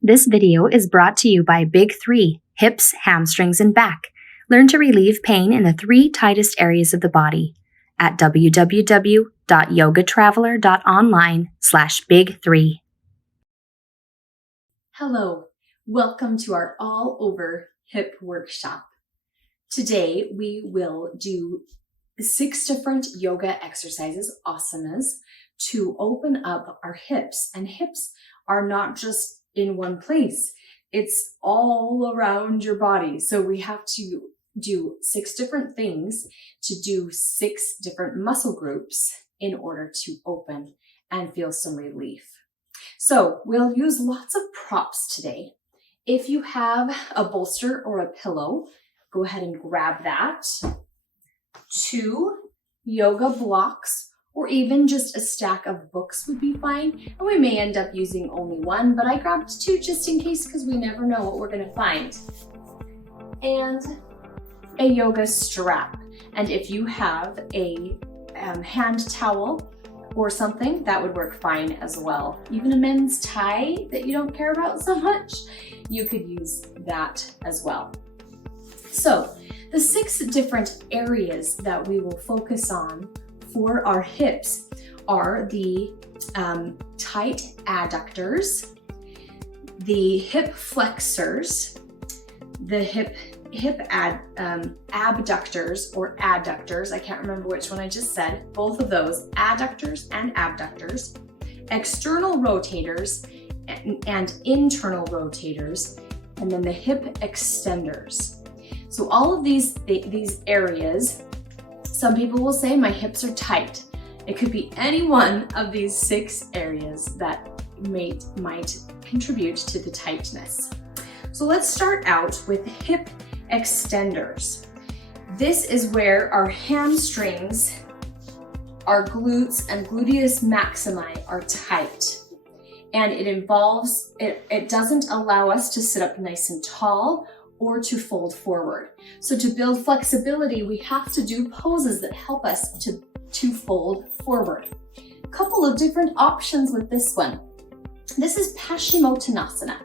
This video is brought to you by Big 3, hips, hamstrings, and back. Learn to relieve pain in the 3 tightest areas of the body at www.yogatraveler.online/big3. Hello, welcome to our all over hip workshop. Today we will do 6 different yoga exercises, asanas, to open up our hips. And hips are not just in one place. It's all around your body. So we have to do 6 different things to do 6 different muscle groups in order to open and feel some relief. So we'll use lots of props today. If you have a bolster or a pillow, go ahead and grab that. 2 yoga blocks, or even just a stack of books would be fine. And we may end up using only 1, but I grabbed 2 just in case because we never know what we're gonna find. And a yoga strap. And if you have a hand towel or something, that would work fine as well. Even a men's tie that you don't care about so much, you could use that as well. So the 6 different areas that we will focus on for our hips are the tight adductors, the hip flexors, the hip abductors or adductors. I can't remember which one I just said. Both of those, adductors and abductors, external rotators and internal rotators, and then the hip extenders. So all of these areas, some people will say my hips are tight. It could be any one of these 6 areas that might contribute to the tightness. So let's start out with hip extenders. This is where our hamstrings, our glutes, and gluteus maximi are tight. And it doesn't allow us to sit up nice and tall or to fold forward. So to build flexibility, we have to do poses that help us to fold forward. A couple of different options with this one. This is Pashimotanasana.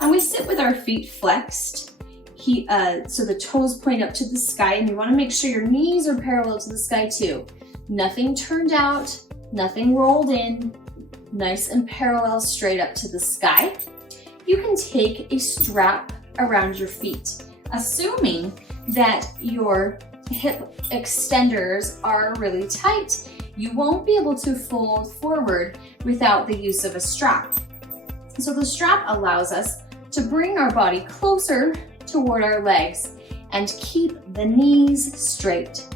And we sit with our feet flexed, so the toes point up to the sky, and you wanna make sure your knees are parallel to the sky too. Nothing turned out, nothing rolled in, nice and parallel straight up to the sky. You can take a strap around your feet, assuming that your hip extenders are really tight. You won't be able to fold forward without the use of a strap. So the strap allows us to bring our body closer toward our legs and keep the knees straight.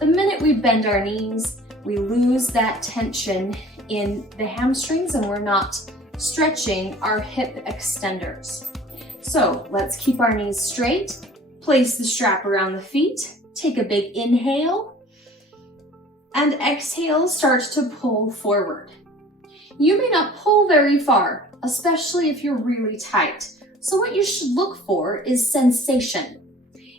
The minute we bend our knees, we lose that tension in the hamstrings and we're not stretching our hip extenders. So let's keep our knees straight, place the strap around the feet, take a big inhale, and exhale, start to pull forward. You may not pull very far, especially if you're really tight. So what you should look for is sensation.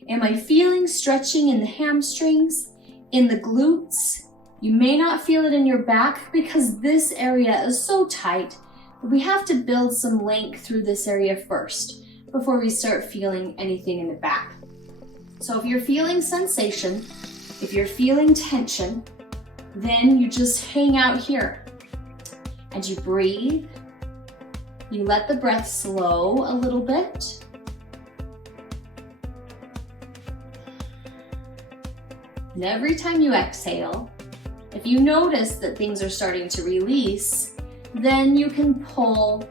Am I feeling stretching in the hamstrings, in the glutes? You may not feel it in your back because this area is so tight that we have to build some length through this area first before we start feeling anything in the back. So if you're feeling sensation, if you're feeling tension, then you just hang out here and you breathe. You let the breath slow a little bit. And every time you exhale, if you notice that things are starting to release, then you can pull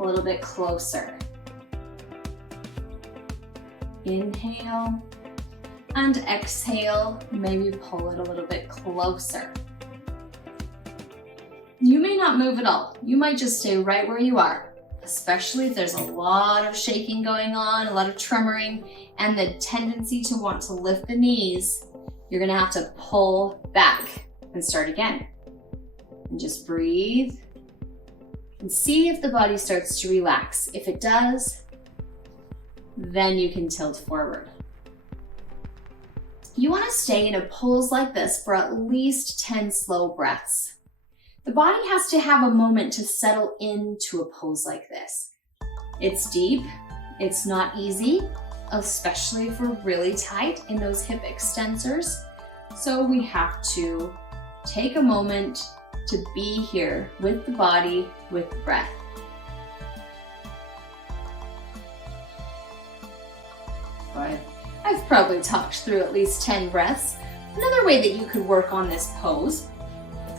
a little bit closer. Inhale and exhale, maybe pull it a little bit closer. You may not move at all. You might just stay right where you are, especially if there's a lot of shaking going on, a lot of tremoring, and the tendency to want to lift the knees. You're gonna have to pull back and start again. And just breathe and see if the body starts to relax. If it does, then you can tilt forward. You want to stay in a pose like this for at least 10 slow breaths. The body has to have a moment to settle into a pose like this. It's deep, it's not easy, especially if we're really tight in those hip extensors. So we have to take a moment to be here with the body, with the breath. Good. I've probably talked through at least 10 breaths. Another way that you could work on this pose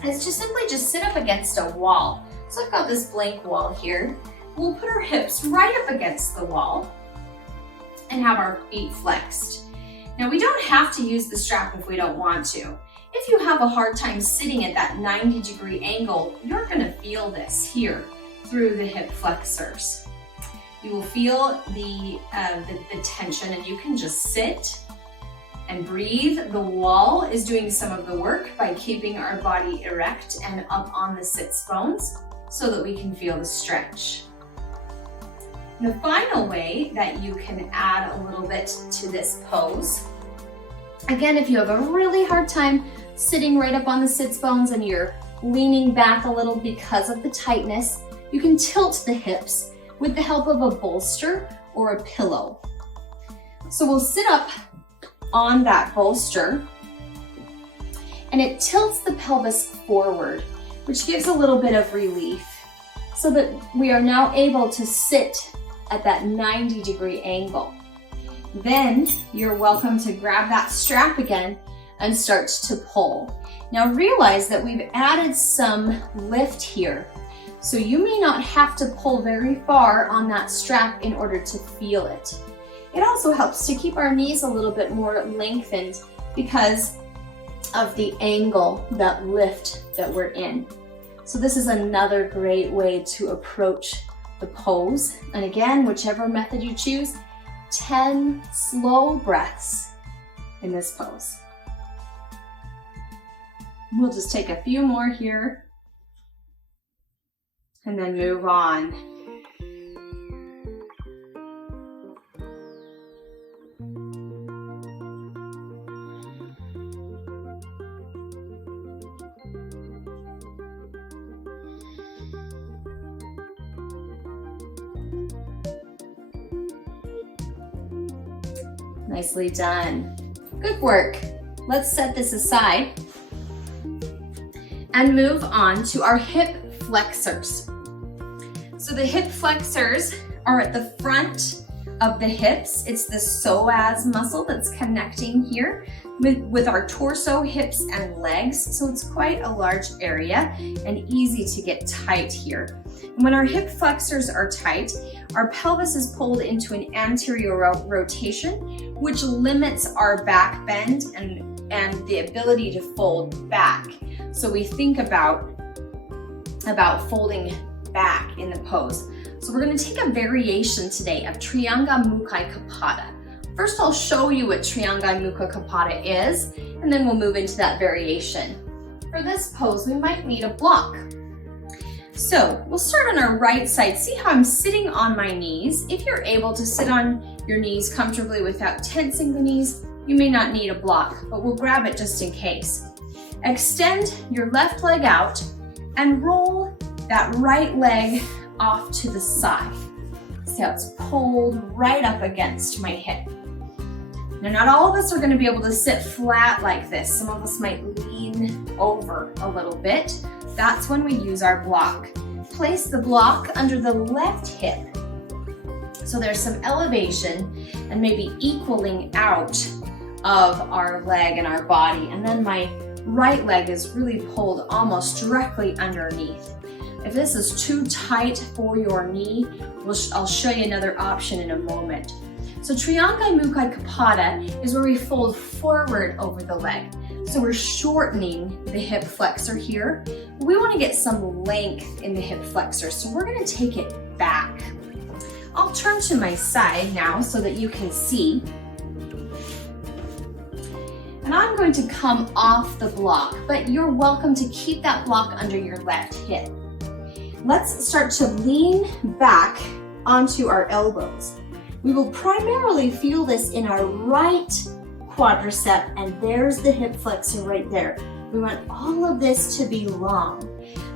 is to simply just sit up against a wall. So I've got this blank wall here. We'll put our hips right up against the wall and have our feet flexed. Now we don't have to use the strap if we don't want to. If you have a hard time sitting at that 90-degree angle, you're gonna feel this here through the hip flexors. You will feel the tension, and you can just sit and breathe. The wall is doing some of the work by keeping our body erect and up on the sits bones so that we can feel the stretch. The final way that you can add a little bit to this pose, again, if you have a really hard time sitting right up on the sits bones and you're leaning back a little because of the tightness, you can tilt the hips with the help of a bolster or a pillow. So we'll sit up on that bolster, and it tilts the pelvis forward, which gives a little bit of relief so that we are now able to sit at that 90-degree angle. Then you're welcome to grab that strap again and start to pull. Now realize that we've added some lift here, so you may not have to pull very far on that strap in order to feel it. It also helps to keep our knees a little bit more lengthened because of the angle, that lift that we're in. So this is another great way to approach the pose. And again, whichever method you choose, 10 slow breaths in this pose. We'll just take a few more here and then move on. Nicely done. Good work. Let's set this aside and move on to our hip flexors. So the hip flexors are at the front of the hips. It's the psoas muscle that's connecting here with our torso, hips, and legs. So it's quite a large area and easy to get tight here. And when our hip flexors are tight, our pelvis is pulled into an anterior rotation, which limits our back bend and the ability to fold back. So we think about folding back in the pose. So we're going to take a variation today of Trianga Mukha Kapata. First, I'll show you what Trianga Mukha Kapata is, and then we'll move into that variation. For this pose, we might need a block. So we'll start on our right side. See how I'm sitting on my knees. If you're able to sit on your knees comfortably without tensing the knees, you may not need a block, but we'll grab it just in case. Extend your left leg out and roll that right leg off to the side. See how it's pulled right up against my hip. Now, not all of us are going to be able to sit flat like this. Some of us might lean over a little bit. That's when we use our block. Place the block under the left hip, so there's some elevation and maybe equaling out of our leg and our body. And then my right leg is really pulled almost directly underneath. If this is too tight for your knee, I'll show you another option in a moment. So Trianga Mukha Kapata is where we fold forward over the leg. So we're shortening the hip flexor here. We want to get some length in the hip flexor, so we're going to take it back. I'll turn to my side now so that you can see. And I'm going to come off the block, but you're welcome to keep that block under your left hip. Let's start to lean back onto our elbows. We will primarily feel this in our right quadricep, and there's the hip flexor right there. We want all of this to be long.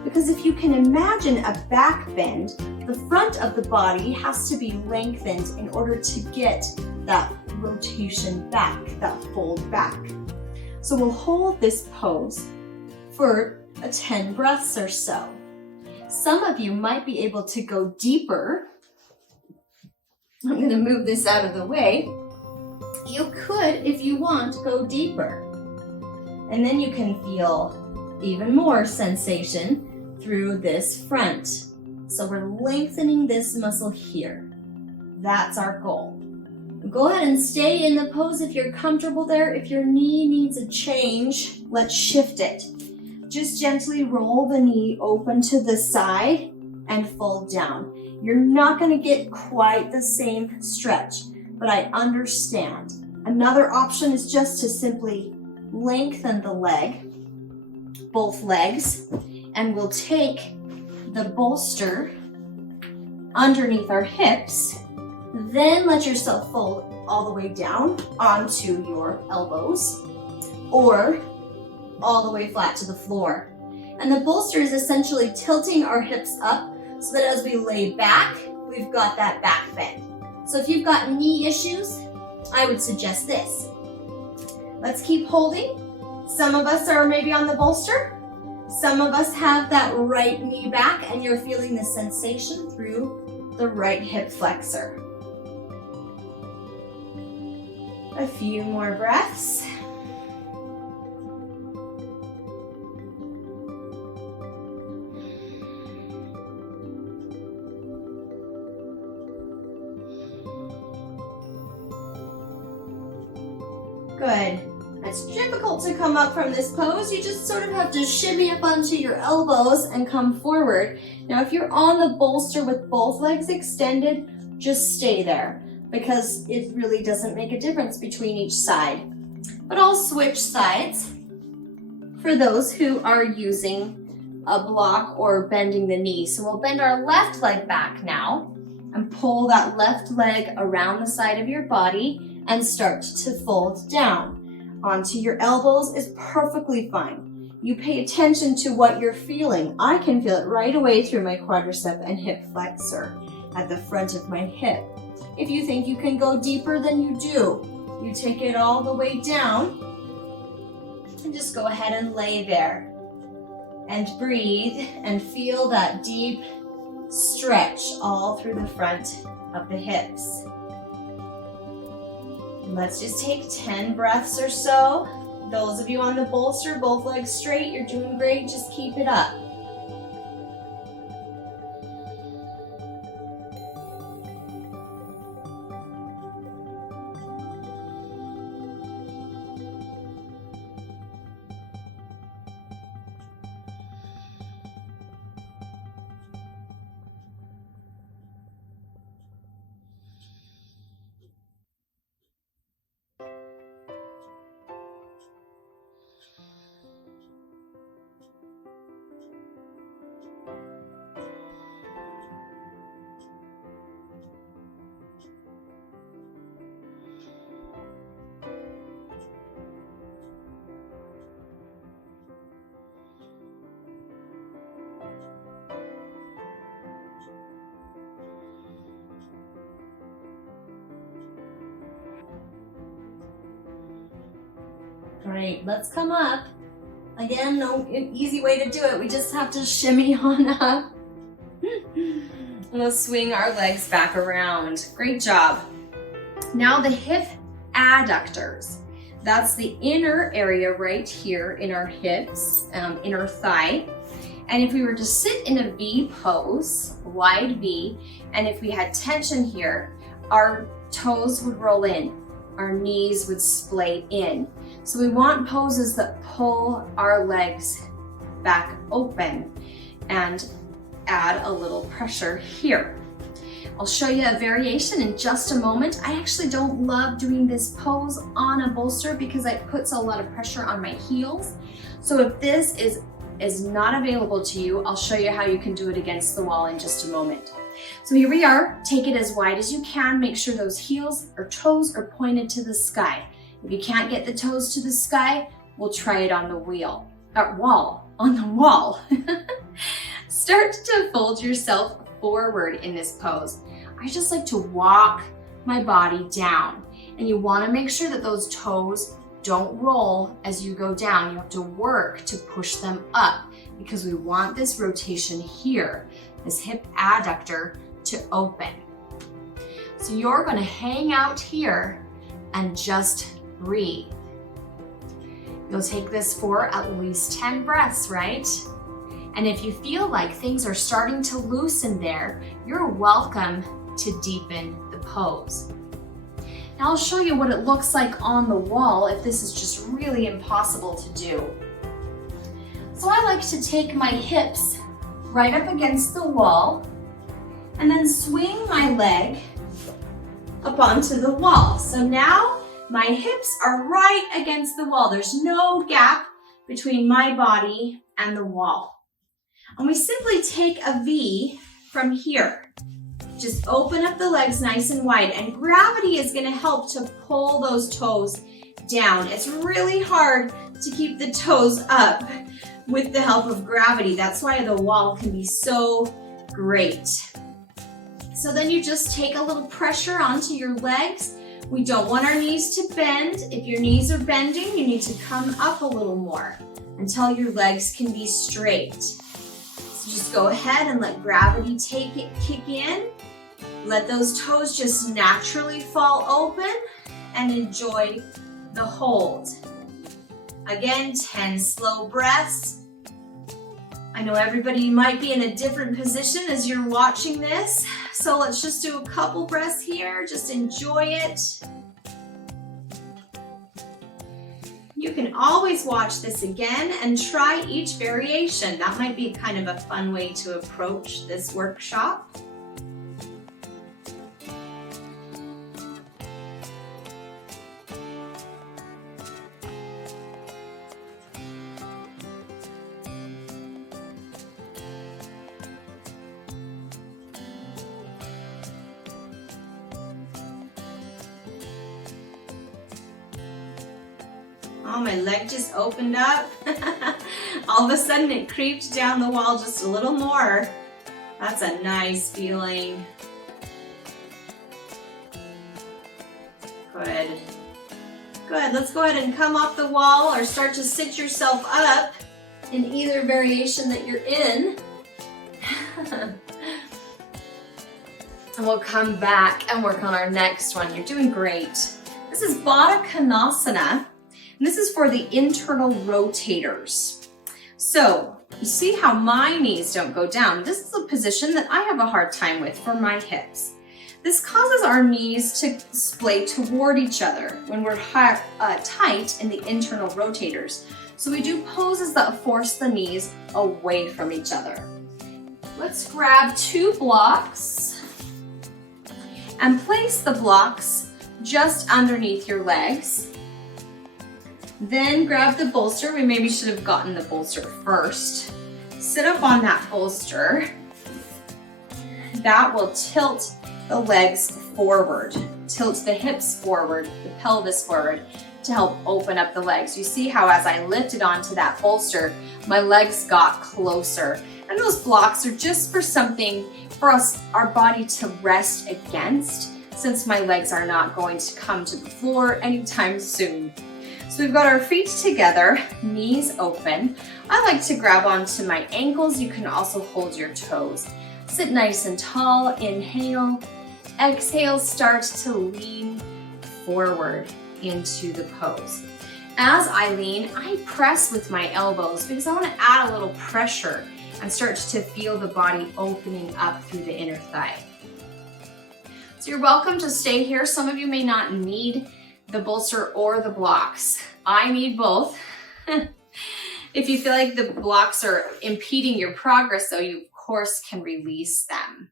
Because if you can imagine a back bend, the front of the body has to be lengthened in order to get that rotation back, that fold back. So we'll hold this pose for 10 breaths or so. Some of you might be able to go deeper. I'm going to move this out of the way. You could, if you want, go deeper. And then you can feel even more sensation through this front. So we're lengthening this muscle here. That's our goal. Go ahead and stay in the pose if you're comfortable there. If your knee needs a change, let's shift it. Just gently roll the knee open to the side and fold down. You're not going to get quite the same stretch, but I understand. Another option is just to simply lengthen the leg, both legs, and we'll take the bolster underneath our hips. Then let yourself fold all the way down onto your elbows or all the way flat to the floor. And the bolster is essentially tilting our hips up so that as we lay back, we've got that back bend. So if you've got knee issues, I would suggest this. Let's keep holding. Some of us are maybe on the bolster. Some of us have that right knee back and you're feeling the sensation through the right hip flexor. A few more breaths. Good. It's difficult to come up from this pose. You just sort of have to shimmy up onto your elbows and come forward. Now, if you're on the bolster with both legs extended, just stay there because it really doesn't make a difference between each side. But I'll switch sides for those who are using a block or bending the knee. So we'll bend our left leg back now and pull that left leg around the side of your body and start to fold down. Onto your elbows is perfectly fine. You pay attention to what you're feeling. I can feel it right away through my quadricep and hip flexor at the front of my hip. If you think you can go deeper, then you do. You take it all the way down and just go ahead and lay there and breathe and feel that deep stretch all through the front of the hips. Let's just take 10 breaths or so. Those of you on the bolster, both legs straight, you're doing great. Just keep it up. Great, let's come up. Again, no easy way to do it. We just have to shimmy on up. We'll swing our legs back around. Great job. Now the hip adductors. That's the inner area right here in our hips, inner thigh. And if we were to sit in a V pose, wide V, and if we had tension here, our toes would roll in, our knees would splay in. So we want poses that pull our legs back open and add a little pressure here. I'll show you a variation in just a moment. I actually don't love doing this pose on a bolster because it puts a lot of pressure on my heels. So if this is not available to you, I'll show you how you can do it against the wall in just a moment. So here we are. Take it as wide as you can. Make sure those heels or toes are pointed to the sky. If you can't get the toes to the sky, we'll try it on the wall on the wall. Start to fold yourself forward in this pose. I just like to walk my body down, and you want to make sure that those toes don't roll as you go down. You have to work to push them up because we want this rotation here, this hip adductor, to open. So you're going to hang out here and just breathe. You'll take this for at least 10 breaths, right? And if you feel like things are starting to loosen there, you're welcome to deepen the pose. Now I'll show you what it looks like on the wall if this is just really impossible to do. So I like to take my hips right up against the wall and then swing my leg up onto the wall. So now my hips are right against the wall. There's no gap between my body and the wall. And we simply take a V from here. Just open up the legs nice and wide, and gravity is going to help to pull those toes down. It's really hard to keep the toes up with the help of gravity. That's why the wall can be so great. So then you just take a little pressure onto your legs. We don't want our knees to bend. If your knees are bending, you need to come up a little more until your legs can be straight. So just go ahead and let gravity kick in. Let those toes just naturally fall open and enjoy the hold. Again, 10 slow breaths. I know everybody might be in a different position as you're watching this, so let's just do a couple breaths here. Just enjoy it. You can always watch this again and try each variation. That might be kind of a fun way to approach this workshop. Oh, my leg just opened up. All of a sudden it creeped down the wall just a little more. That's a nice feeling. Good. Good, let's go ahead and come off the wall or start to sit yourself up in either variation that you're in. And we'll come back and work on our next one. You're doing great. This is Gamukasana. And this is for the internal rotators. So you see how my knees don't go down. This is a position that I have a hard time with for my hips. This causes our knees to splay toward each other when we're tight in the internal rotators. So we do poses that force the knees away from each other. Let's grab 2 blocks and place the blocks just underneath your legs. Then grab the bolster. We maybe should have gotten the bolster first. Sit up on that bolster. That will tilt the legs forward, tilt the hips forward, the pelvis forward to help open up the legs. You see how as I lifted onto that bolster, my legs got closer. And those blocks are just for something for us, our body to rest against, since my legs are not going to come to the floor anytime soon. So we've got our feet together, knees open. I like to grab onto my ankles. You can also hold your toes. Sit nice and tall, inhale. Exhale, start to lean forward into the pose. As I lean, I press with my elbows because I want to add a little pressure and start to feel the body opening up through the inner thigh. So you're welcome to stay here. Some of you may not need the bolster or the blocks. I need both. If you feel like the blocks are impeding your progress, though, you of course can release them.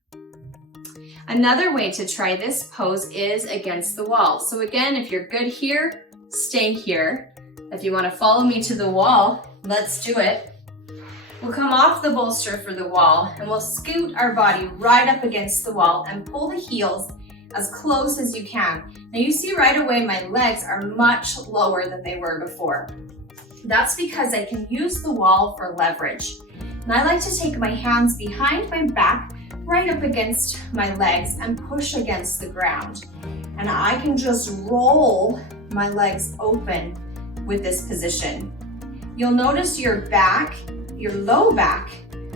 Another way to try this pose is against the wall. So again, if you're good here, stay here. If you want to follow me to the wall, let's do it. We'll come off the bolster for the wall and we'll scoot our body right up against the wall and pull the heels as close as you can. Now you see right away my legs are much lower than they were before. That's because I can use the wall for leverage. And I like to take my hands behind my back, right up against my legs, and push against the ground. And I can just roll my legs open with this position. You'll notice your back, your low back,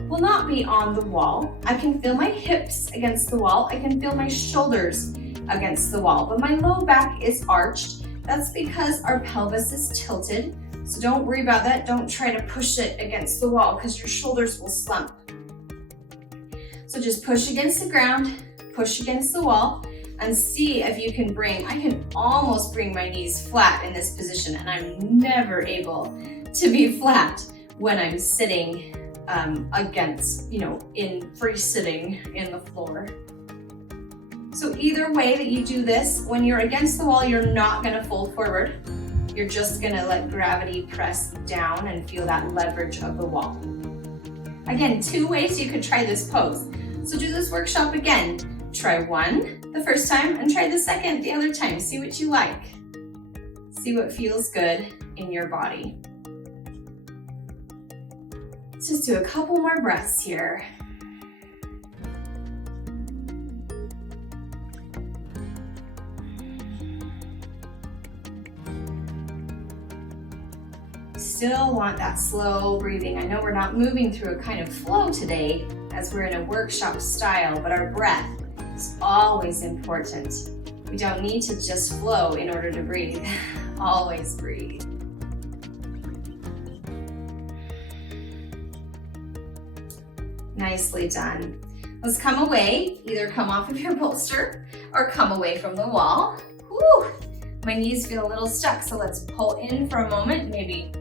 will not be on the wall. I can feel my hips against the wall. I can feel my shoulders against the wall, but my low back is arched. That's because our pelvis is tilted. So don't worry about that. Don't try to push it against the wall because your shoulders will slump. So just push against the ground, push against the wall, and see if you can I can almost bring my knees flat in this position, and I'm never able to be flat when I'm sitting in free sitting in the floor. So either way that you do this, when you're against the wall, you're not gonna fold forward. You're just gonna let gravity press down and feel that leverage of the wall. Again, 2 ways you could try this pose. So do this workshop again. Try one the first time and try the second the other time. See what you like. See what feels good in your body. Let's just do a couple more breaths here. Still want that slow breathing. I know we're not moving through a kind of flow today as we're in a workshop style, but our breath is always important. We don't need to just flow in order to breathe. Always breathe. Nicely done. Let's come away. Either come off of your bolster or come away from the wall. Whew. My knees feel a little stuck, so let's pull in for a moment, maybe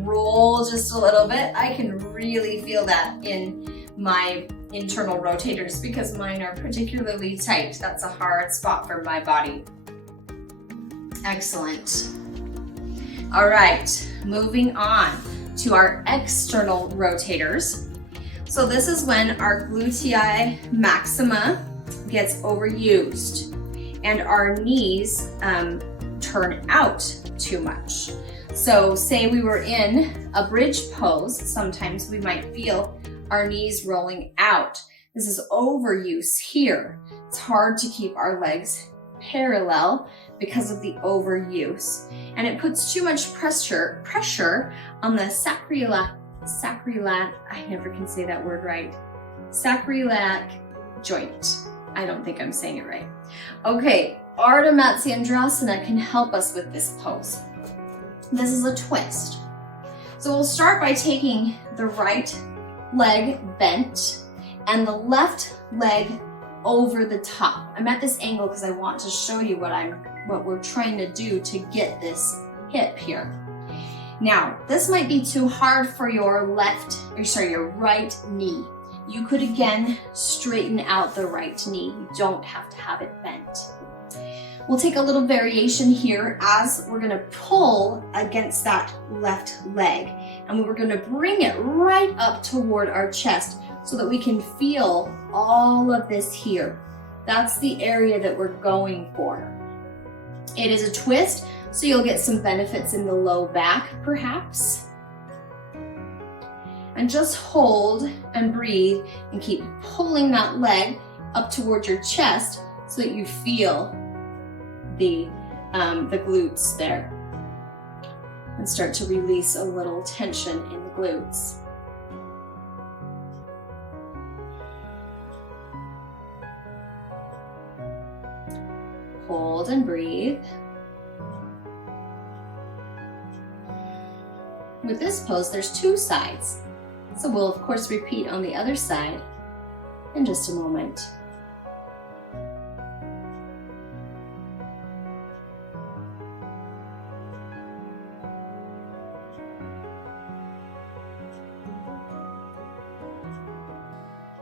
roll just a little bit. I can really feel that in my internal rotators because mine are particularly tight. That's a hard spot for my body. Excellent. All right, moving on to our external rotators. So this is when our gluteus maxima gets overused and our knees turn out too much. So say we were in a bridge pose, sometimes we might feel our knees rolling out. This is overuse here. It's hard to keep our legs parallel because of the overuse. And it puts too much pressure on the sacroiliac, I never can say that word right. Sacroiliac joint. I don't think I'm saying it right. Okay, Ardha Matsyendrasana can help us with this pose. This is a twist. So we'll start by taking the right leg bent and the left leg over the top. I'm at this angle because I want to show you what we're trying to do to get this hip here. Now, this might be too hard for your right knee. You could again straighten out the right knee. You don't have to have it bent. We'll take a little variation here as we're gonna pull against that left leg, and we're gonna bring it right up toward our chest so that we can feel all of this here. That's the area that we're going for. It is a twist, so you'll get some benefits in the low back, perhaps. And just hold and breathe and keep pulling that leg up towards your chest so that you feel the glutes there. And start to release a little tension in the glutes. Hold and breathe. With this pose, there's two sides. So we'll of course repeat on the other side in just a moment.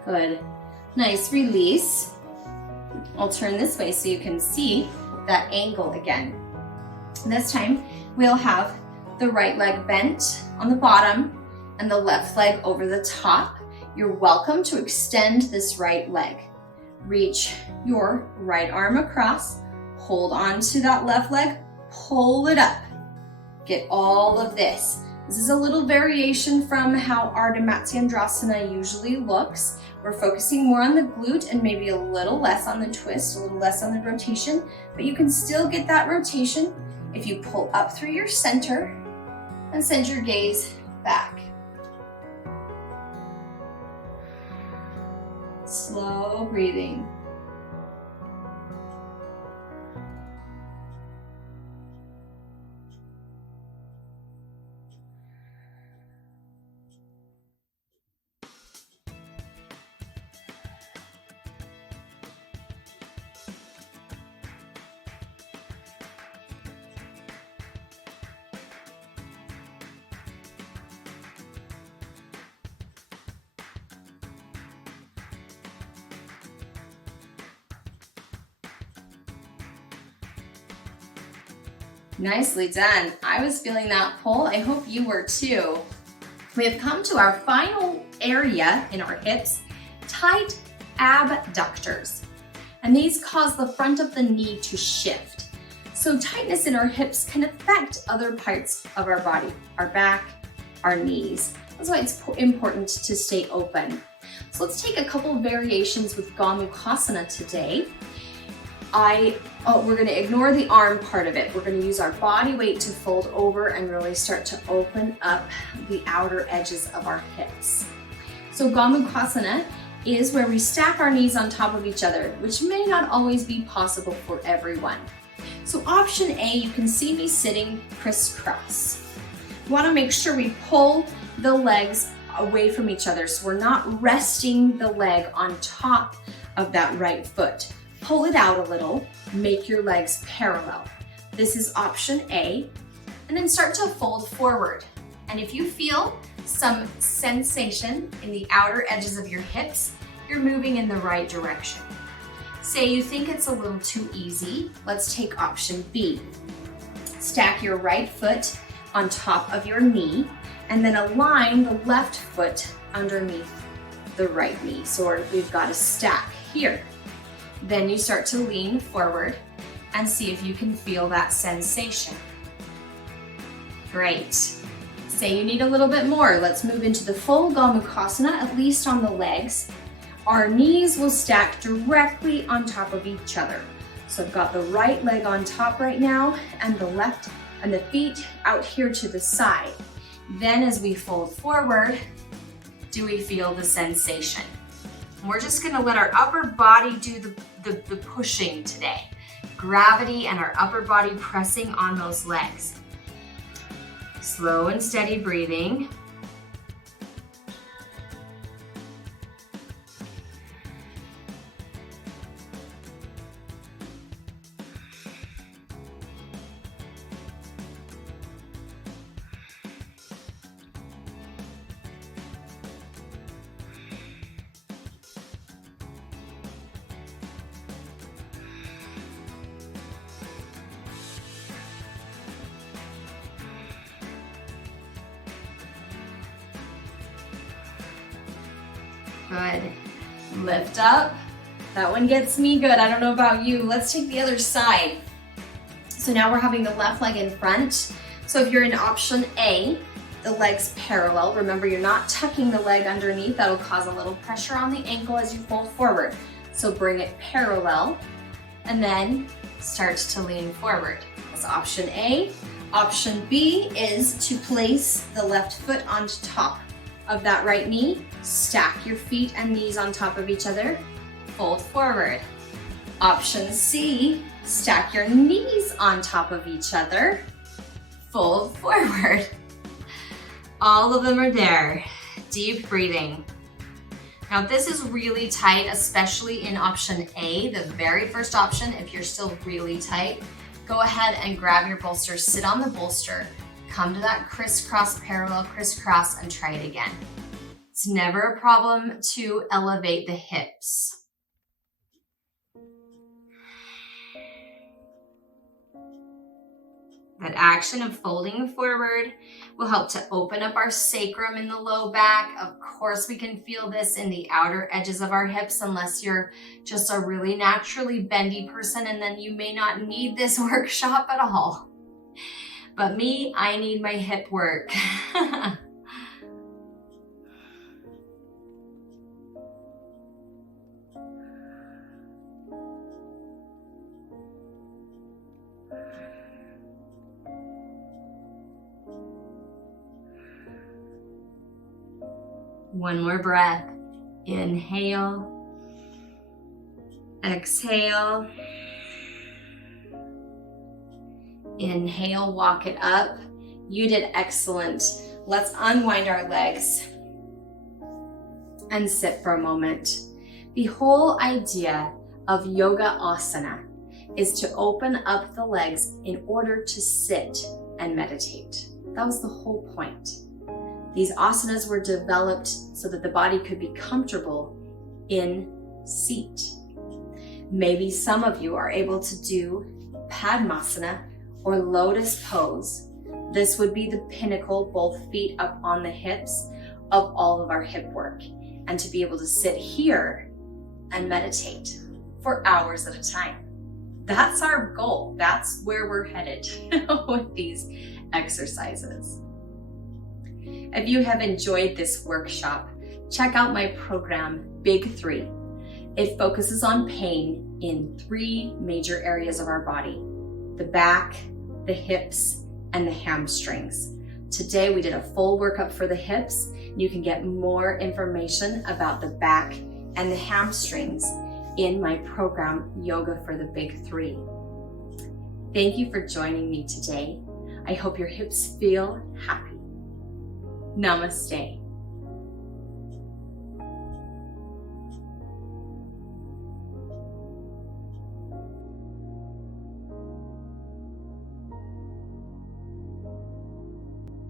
Good. Nice release. I'll turn this way so you can see that angle again. This time we'll have the right leg bent on the bottom and the left leg over the top. You're welcome to extend this right leg. Reach your right arm across, hold on to that left leg, pull it up. Get all of this. This is a little variation from how Ardha Matsyendrasana usually looks. We're focusing more on the glute and maybe a little less on the twist, a little less on the rotation, but you can still get that rotation if you pull up through your center and send your gaze back. Slow breathing. Nicely done. I was feeling that pull. I hope you were too. We have come to our final area in our hips, tight abductors. And these cause the front of the knee to shift. So tightness in our hips can affect other parts of our body, our back, our knees. That's why it's important to stay open. So let's take a couple of variations with Gamukasana today. We're going to ignore the arm part of it. We're going to use our body weight to fold over and really start to open up the outer edges of our hips. So Gamukasana is where we stack our knees on top of each other, which may not always be possible for everyone. So option A, you can see me sitting crisscross. We want to make sure we pull the legs away from each other so we're not resting the leg on top of that right foot. Pull it out a little, make your legs parallel. This is option A, and then start to fold forward. And if you feel some sensation in the outer edges of your hips, you're moving in the right direction. Say you think it's a little too easy, let's take option B. Stack your right foot on top of your knee, and then align the left foot underneath the right knee. So we've got a stack here. Then you start to lean forward and see if you can feel that sensation. Great. Say you need a little bit more. Let's move into the full Gamukasana, at least on the legs. Our knees will stack directly on top of each other. So I've got the right leg on top right now and the left and the feet out here to the side. Then as we fold forward, do we feel the sensation? We're just gonna let our upper body do the pushing today. Gravity and our upper body pressing on those legs. Slow and steady breathing. Good. Lift up. That one gets me good. I don't know about you. Let's take the other side. So now we're having the left leg in front. So if you're in option A, the legs parallel. Remember, you're not tucking the leg underneath. That'll cause a little pressure on the ankle as you fold forward. So bring it parallel and then start to lean forward. That's option A. Option B is to place the left foot on top of that right knee. Stack your feet and knees on top of each other. Fold forward. Option C, stack your knees on top of each other. Fold forward. All of them are there. Deep breathing. Now this is really tight, especially in option A, the very first option. If you're still really tight, go ahead and grab your bolster, sit on the bolster, come to that crisscross, parallel crisscross, and try it again. It's never a problem to elevate the hips. That action of folding forward will help to open up our sacrum in the low back. Of course, we can feel this in the outer edges of our hips unless you're just a really naturally bendy person, and then you may not need this workshop at all. But me, I need my hip work. One more breath. Inhale. Exhale. Inhale, walk it up. You did excellent. Let's unwind our legs and sit for a moment. The whole idea of yoga asana is to open up the legs in order to sit and meditate. That was the whole point. These asanas were developed so that the body could be comfortable in seat. Maybe some of you are able to do Padmasana or lotus pose. This would be the pinnacle, both feet up on the hips, of all of our hip work. And to be able to sit here and meditate for hours at a time. That's our goal. That's where we're headed with these exercises. If you have enjoyed this workshop, check out my program, Big 3. It focuses on pain in 3 major areas of our body: the back, the hips, and the hamstrings. Today we did a full workup for the hips. You can get more information about the back and the hamstrings in my program, Yoga for the Big 3. Thank you for joining me today. I hope your hips feel happy. Namaste.